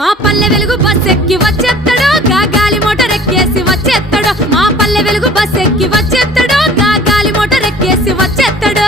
మా పల్లె వెలుగు బస్ ఎక్కి వచ్చేస్తాడు గాలి మోటార్ ఎక్కేసి వచ్చేస్తాడు మా పల్లె వెలుగు బస్ ఎక్కి వచ్చేస్తాడు గాలి మోటార్ ఎక్కేసి వచ్చేస్తాడు